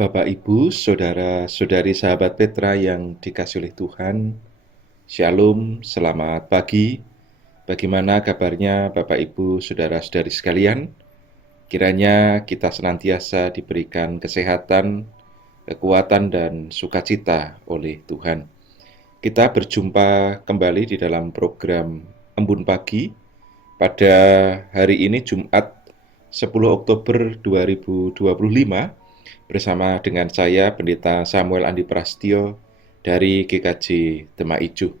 Bapak, Ibu, saudara-saudari sahabat Petra yang dikasihi oleh Tuhan, Shalom, selamat pagi. Bagaimana kabarnya Bapak, Ibu, saudara-saudari sekalian? Kiranya kita senantiasa diberikan kesehatan, kekuatan, dan sukacita oleh Tuhan. Kita berjumpa kembali di dalam program Embun Pagi pada hari ini Jumat 10 Oktober 2025 bersama dengan saya Pendeta Samuel Andi Prastio dari GKJ Demak Ijo.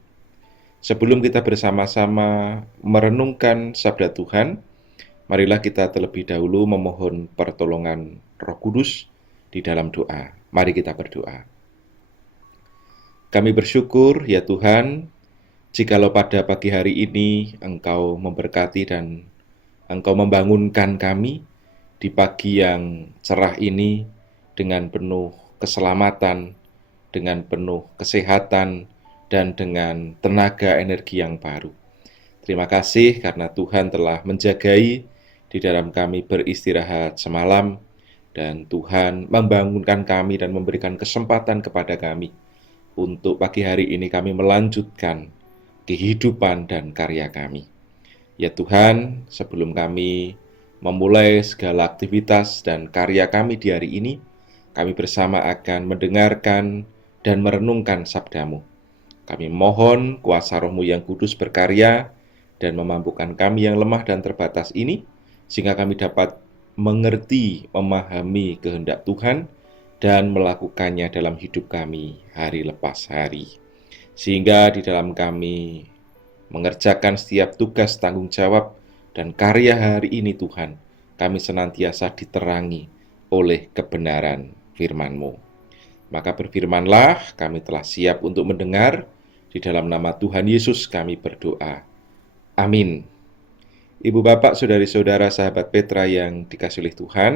Sebelum kita bersama-sama merenungkan sabda Tuhan, marilah kita terlebih dahulu memohon pertolongan Roh Kudus di dalam doa. Mari kita berdoa. Kami bersyukur, ya Tuhan, jikalau pada pagi hari ini Engkau memberkati dan Engkau membangunkan kami di pagi yang cerah ini dengan penuh keselamatan, dengan penuh kesehatan, dan dengan tenaga energi yang baru. Terima kasih karena Tuhan telah menjagai di dalam kami beristirahat semalam, dan Tuhan membangunkan kami dan memberikan kesempatan kepada kami untuk pagi hari ini kami melanjutkan kehidupan dan karya kami. Ya Tuhan, sebelum kami memulai segala aktivitas dan karya kami di hari ini, kami bersama akan mendengarkan dan merenungkan sabda-Mu. Kami mohon kuasa Roh-Mu yang kudus berkarya dan memampukan kami yang lemah dan terbatas ini, sehingga kami dapat mengerti, memahami kehendak Tuhan, dan melakukannya dalam hidup kami hari lepas hari. Sehingga di dalam kami mengerjakan setiap tugas tanggung jawab dan karya hari ini Tuhan, kami senantiasa diterangi oleh kebenaran firman-Mu. Maka berfirmanlah, kami telah siap untuk mendengar. Di dalam nama Tuhan Yesus kami berdoa. Amin. Ibu, Bapak, saudari-saudara sahabat Petra yang dikasihi oleh Tuhan,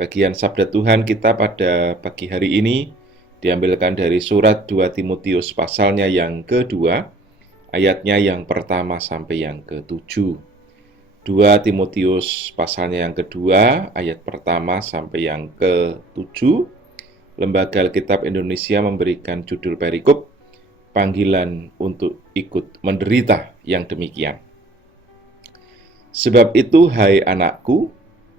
bagian sabda Tuhan kita pada pagi hari ini diambilkan dari surat 2 Timotius pasalnya yang kedua, ayatnya yang pertama sampai yang ke-7. 2 Timotius pasalnya yang kedua, ayat pertama sampai yang ke-7. Lembaga Alkitab Indonesia memberikan judul perikop, panggilan untuk ikut menderita yang demikian. Sebab itu, hai anakku,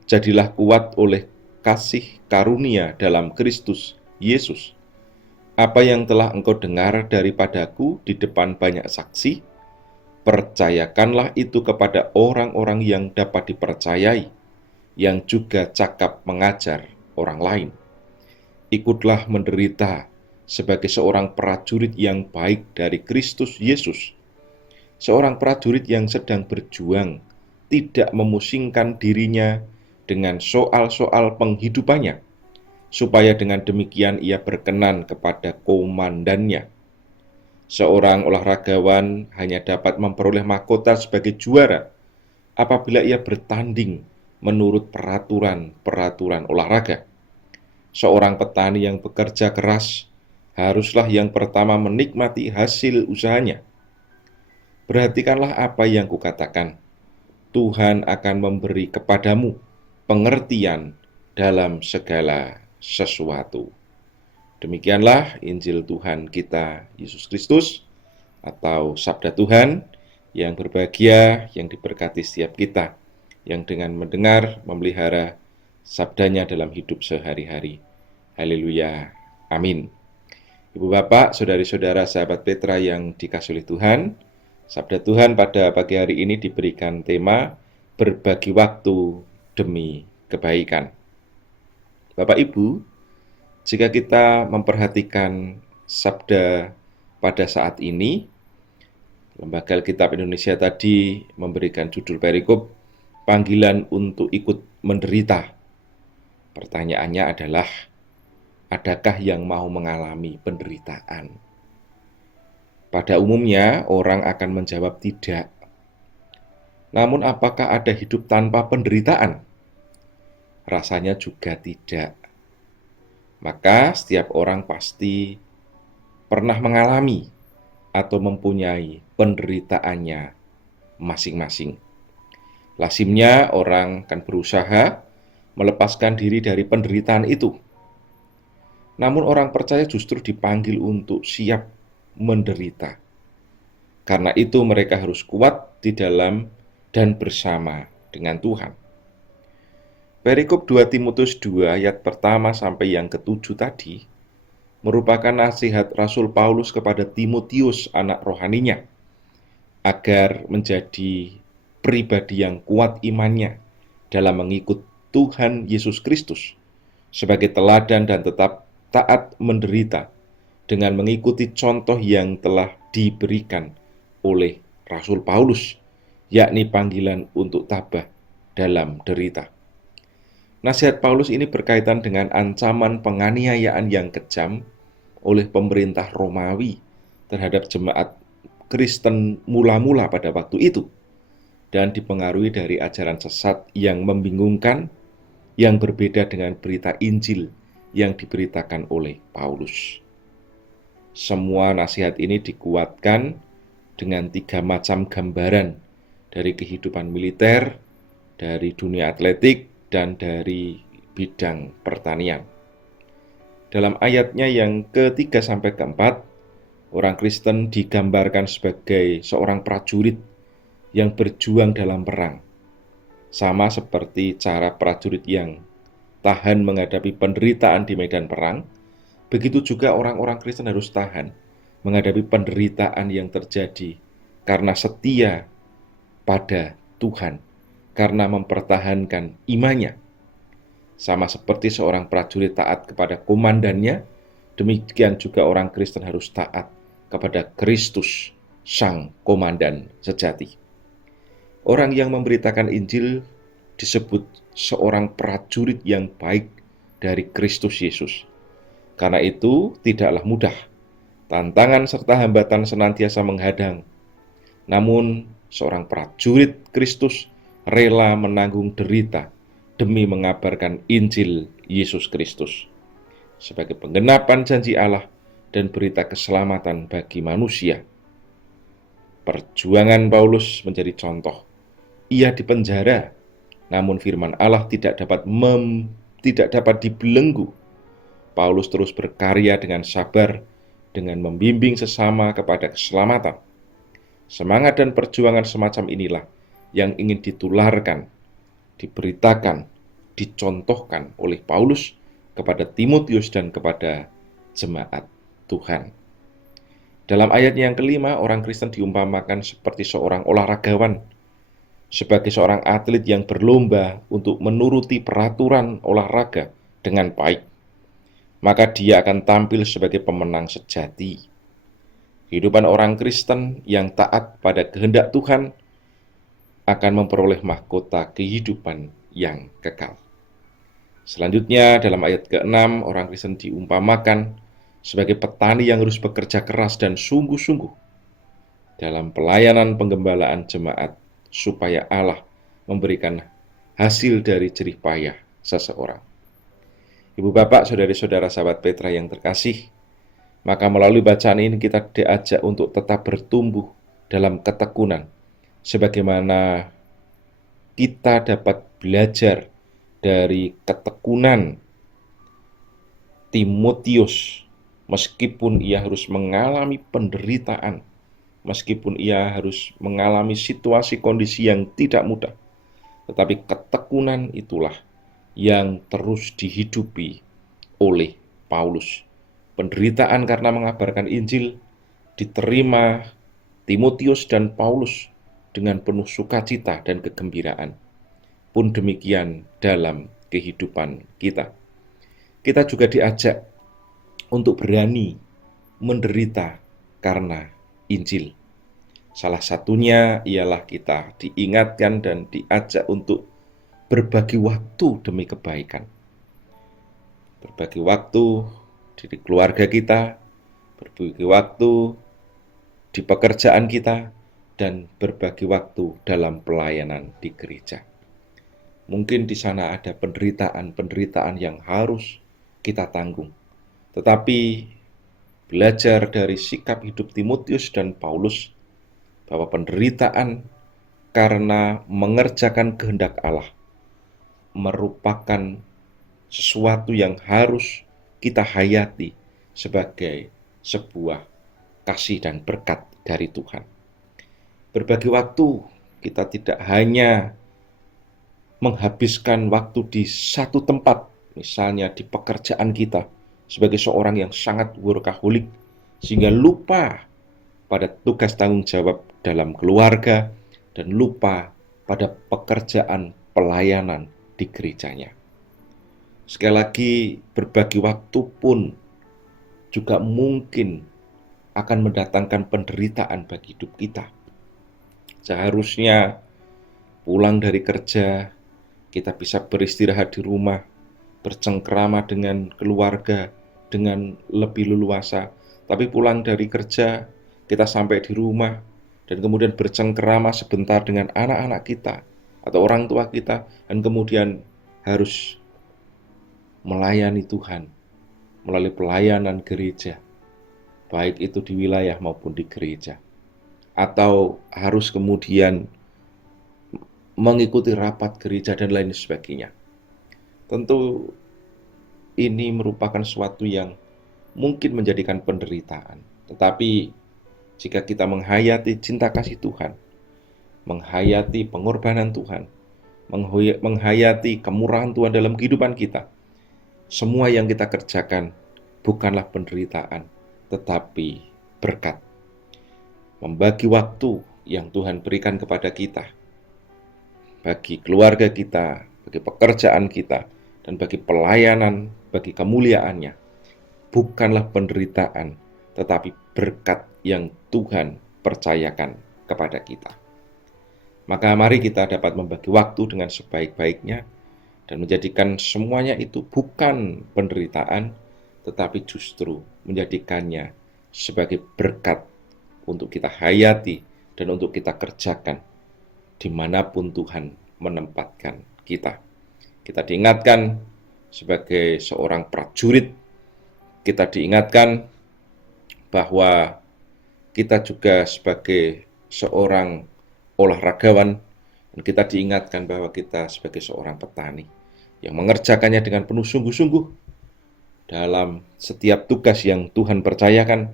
jadilah kuat oleh kasih karunia dalam Kristus Yesus. Apa yang telah engkau dengar daripadaku di depan banyak saksi, percayakanlah itu kepada orang-orang yang dapat dipercayai, yang juga cakap mengajar orang lain. Ikutlah menderita sebagai seorang prajurit yang baik dari Kristus Yesus, seorang prajurit yang sedang berjuang, tidak memusingkan dirinya dengan soal-soal penghidupannya, supaya dengan demikian ia berkenan kepada komandannya. Seorang olahragawan hanya dapat memperoleh mahkota sebagai juara apabila ia bertanding menurut peraturan olahraga. Seorang petani yang bekerja keras haruslah yang pertama menikmati hasil usahanya. Perhatikanlah apa yang kukatakan. Tuhan akan memberi kepadamu pengertian dalam segala sesuatu. Demikianlah Injil Tuhan kita Yesus Kristus, atau sabda Tuhan yang berbahagia, yang diberkati setiap kita, yang dengan mendengar, memelihara sabdanya dalam hidup sehari-hari. Haleluya, amin. Ibu, Bapak, saudari-saudara sahabat Petra yang dikasihi oleh Tuhan, sabda Tuhan pada pagi hari ini diberikan tema berbagi waktu demi kebaikan. Bapak, Ibu, jika kita memperhatikan sabda pada saat ini, Lembaga Alkitab Indonesia tadi memberikan judul perikop, panggilan untuk ikut menderita. Pertanyaannya adalah, adakah yang mau mengalami penderitaan? Pada umumnya, orang akan menjawab tidak. Namun, apakah ada hidup tanpa penderitaan? Rasanya juga tidak. Maka, setiap orang pasti pernah mengalami atau mempunyai penderitaannya masing-masing. Lazimnya, orang akan berusaha melepaskan diri dari penderitaan itu. Namun orang percaya justru dipanggil untuk siap menderita. Karena itu mereka harus kuat di dalam dan bersama dengan Tuhan. Perikop 2 Timotius 2 ayat pertama sampai yang ke-7 tadi merupakan nasihat Rasul Paulus kepada Timotius, anak rohaninya, agar menjadi pribadi yang kuat imannya dalam mengikut Tuhan Yesus Kristus sebagai teladan dan tetap taat menderita dengan mengikuti contoh yang telah diberikan oleh Rasul Paulus, yakni panggilan untuk tabah dalam derita. Nasihat Paulus ini berkaitan dengan ancaman penganiayaan yang kejam oleh pemerintah Romawi terhadap jemaat Kristen mula-mula pada waktu itu, dan dipengaruhi dari ajaran sesat yang membingungkan yang berbeda dengan berita Injil yang diberitakan oleh Paulus. Semua nasihat ini dikuatkan dengan 3 macam gambaran dari kehidupan militer, dari dunia atletik, dan dari bidang pertanian. Dalam ayatnya yang ke-3 sampai ke-4, orang Kristen digambarkan sebagai seorang prajurit yang berjuang dalam perang. Sama seperti cara prajurit yang tahan menghadapi penderitaan di medan perang, begitu juga orang-orang Kristen harus tahan menghadapi penderitaan yang terjadi karena setia pada Tuhan, karena mempertahankan imannya. Sama seperti seorang prajurit taat kepada komandannya, demikian juga orang Kristen harus taat kepada Kristus, Sang Komandan sejati. Orang yang memberitakan Injil disebut seorang prajurit yang baik dari Kristus Yesus. Karena itu tidaklah mudah. Tantangan serta hambatan senantiasa menghadang. Namun seorang prajurit Kristus rela menanggung derita demi mengabarkan Injil Yesus Kristus sebagai penggenapan janji Allah dan berita keselamatan bagi manusia. Perjuangan Paulus menjadi contoh. Ia dipenjara, namun firman Allah tidak dapat dibelenggu. Paulus terus berkarya dengan sabar, dengan membimbing sesama kepada keselamatan. Semangat dan perjuangan semacam inilah yang ingin ditularkan, diberitakan, dicontohkan oleh Paulus kepada Timotius dan kepada jemaat Tuhan. Dalam ayat yang ke-5, orang Kristen diumpamakan seperti seorang olahragawan, sebagai seorang atlet yang berlomba untuk menuruti peraturan olahraga dengan baik. Maka dia akan tampil sebagai pemenang sejati. Kehidupan orang Kristen yang taat pada kehendak Tuhan akan memperoleh mahkota kehidupan yang kekal. Selanjutnya dalam ayat ke-6, orang Kristen diumpamakan sebagai petani yang harus bekerja keras dan sungguh-sungguh dalam pelayanan penggembalaan jemaat supaya Allah memberikan hasil dari jerih payah seseorang. Ibu bapak, saudari-saudara sahabat Petra yang terkasih, maka melalui bacaan ini kita diajak untuk tetap bertumbuh dalam ketekunan, sebagaimana kita dapat belajar dari ketekunan Timotius, meskipun ia harus mengalami penderitaan, meskipun ia harus mengalami situasi kondisi yang tidak mudah, tetapi ketekunan itulah yang terus dihidupi oleh Paulus. Penderitaan karena mengabarkan Injil diterima Timotius dan Paulus dengan penuh sukacita dan kegembiraan. Pun demikian dalam kehidupan kita. Kita juga diajak untuk berani menderita karena Injil. Salah satunya ialah kita diingatkan dan diajak untuk berbagi waktu demi kebaikan. Berbagi waktu di keluarga kita, berbagi waktu di pekerjaan kita, dan berbagi waktu dalam pelayanan di gereja. Mungkin di sana ada penderitaan yang harus kita tanggung. Tetapi belajar dari sikap hidup Timotius dan Paulus bahwa penderitaan karena mengerjakan kehendak Allah merupakan sesuatu yang harus kita hayati sebagai sebuah kasih dan berkat dari Tuhan. Berbagi waktu, kita tidak hanya menghabiskan waktu di satu tempat, misalnya di pekerjaan kita, sebagai seorang yang sangat workaholic, sehingga lupa pada tugas tanggung jawab dalam keluarga, dan lupa pada pekerjaan pelayanan di gerejanya. Sekali lagi, berbagi waktu pun juga mungkin akan mendatangkan penderitaan bagi hidup kita. Seharusnya pulang dari kerja, kita bisa beristirahat di rumah, bercengkrama dengan keluarga, dengan lebih leluasa. Tapi pulang dari kerja, kita sampai di rumah, dan kemudian bercengkrama sebentar dengan anak-anak kita, atau orang tua kita, dan kemudian harus melayani Tuhan melalui pelayanan gereja, baik itu di wilayah maupun di gereja. Atau harus kemudian mengikuti rapat gereja dan lain sebagainya. Tentu ini merupakan sesuatu yang mungkin menjadikan penderitaan. Tetapi jika kita menghayati cinta kasih Tuhan, menghayati pengorbanan Tuhan, menghayati kemurahan Tuhan dalam kehidupan kita, semua yang kita kerjakan bukanlah penderitaan, tetapi berkat. Membagi waktu yang Tuhan berikan kepada kita, bagi keluarga kita, bagi pekerjaan kita, dan bagi pelayanan, bagi kemuliaannya, bukanlah penderitaan, tetapi berkat yang Tuhan percayakan kepada kita. Maka mari kita dapat membagi waktu dengan sebaik-baiknya, dan menjadikan semuanya itu bukan penderitaan, tetapi justru menjadikannya sebagai berkat untuk kita hayati dan untuk kita kerjakan dimanapun Tuhan menempatkan kita. Kita diingatkan sebagai seorang prajurit, kita diingatkan bahwa kita juga sebagai seorang olahragawan, dan kita diingatkan bahwa kita sebagai seorang petani yang mengerjakannya dengan penuh sungguh-sungguh dalam setiap tugas yang Tuhan percayakan,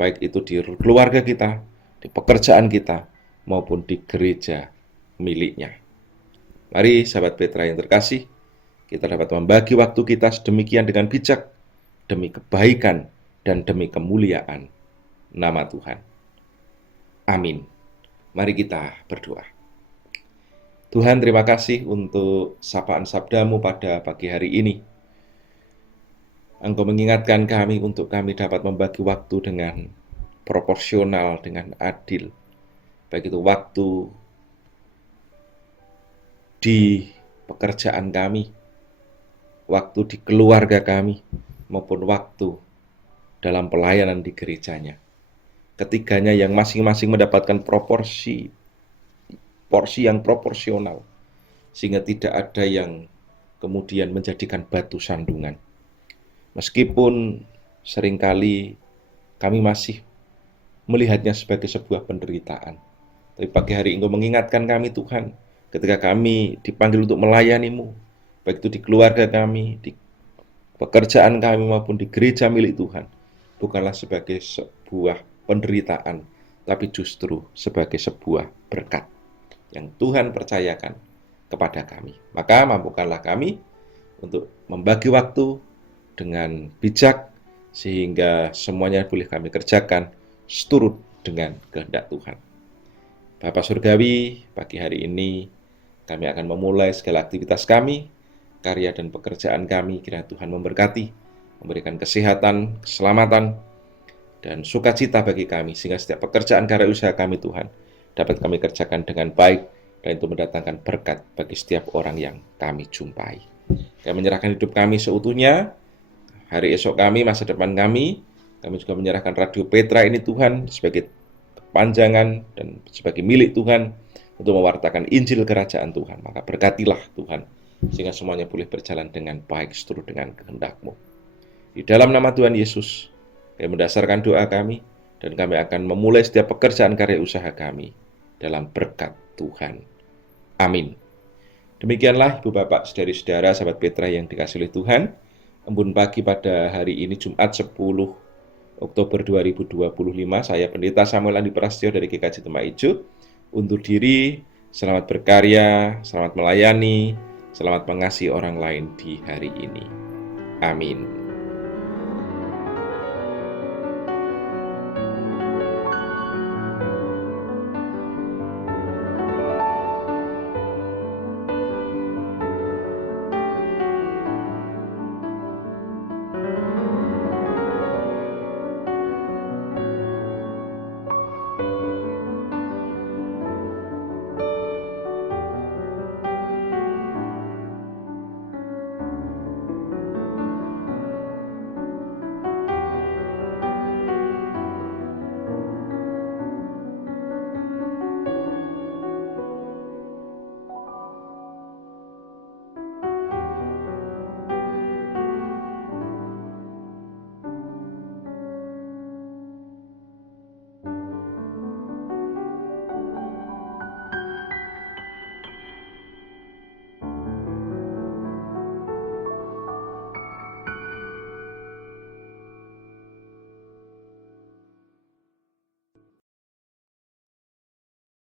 baik itu di keluarga kita, di pekerjaan kita, maupun di gereja miliknya. Mari sahabat Petra yang terkasih, kita dapat membagi waktu kita sedemikian dengan bijak, demi kebaikan dan demi kemuliaan nama Tuhan. Amin. Mari kita berdoa. Tuhan, terima kasih untuk sapaan sabda-Mu pada pagi hari ini. Engkau mengingatkan kami untuk kami dapat membagi waktu dengan proporsional, dengan adil. Baik itu waktu di pekerjaan kami, waktu di keluarga kami, maupun waktu dalam pelayanan di gerejanya. Ketiganya yang masing-masing mendapatkan porsi yang proporsional, sehingga tidak ada yang kemudian menjadikan batu sandungan. Meskipun seringkali kami masih melihatnya sebagai sebuah penderitaan, tapi pagi hari Engkau mengingatkan kami, Tuhan, ketika kami dipanggil untuk melayani-Mu, baik itu di keluarga kami, di pekerjaan kami, maupun di gereja milik Tuhan, bukanlah sebagai sebuah penderitaan, tapi justru sebagai sebuah berkat yang Tuhan percayakan kepada kami. Maka mampukanlah kami untuk membagi waktu dengan bijak, sehingga semuanya boleh kami kerjakan seturut dengan kehendak Tuhan. Bapa Surgawi, pagi hari ini kami akan memulai segala aktivitas kami, karya dan pekerjaan kami. Kiranya Tuhan memberkati, memberikan kesehatan, keselamatan, dan sukacita bagi kami, sehingga setiap pekerjaan karya usaha kami, Tuhan, dapat kami kerjakan dengan baik, dan itu mendatangkan berkat bagi setiap orang yang kami jumpai. Kami menyerahkan hidup kami seutuhnya, hari esok kami, masa depan kami juga menyerahkan Radio Petra ini, Tuhan, sebagai kepanjangan dan sebagai milik Tuhan, untuk mewartakan Injil Kerajaan Tuhan. Maka berkatilah Tuhan, sehingga semuanya boleh berjalan dengan baik seturut dengan kehendak-Mu. Di dalam nama Tuhan Yesus, kami mendasarkan doa kami, dan kami akan memulai setiap pekerjaan karya usaha kami dalam berkat Tuhan. Amin. Demikianlah Ibu Bapak, Saudari-saudara, sahabat Petra yang dikasihi oleh Tuhan, Embun Pagi pada hari ini Jumat 10 Oktober 2025. Saya Pendeta Samuel Andi Prasetyo dari GKJ Demak Ijo. Undur diri, selamat berkarya, selamat melayani, selamat mengasihi orang lain di hari ini. Amin.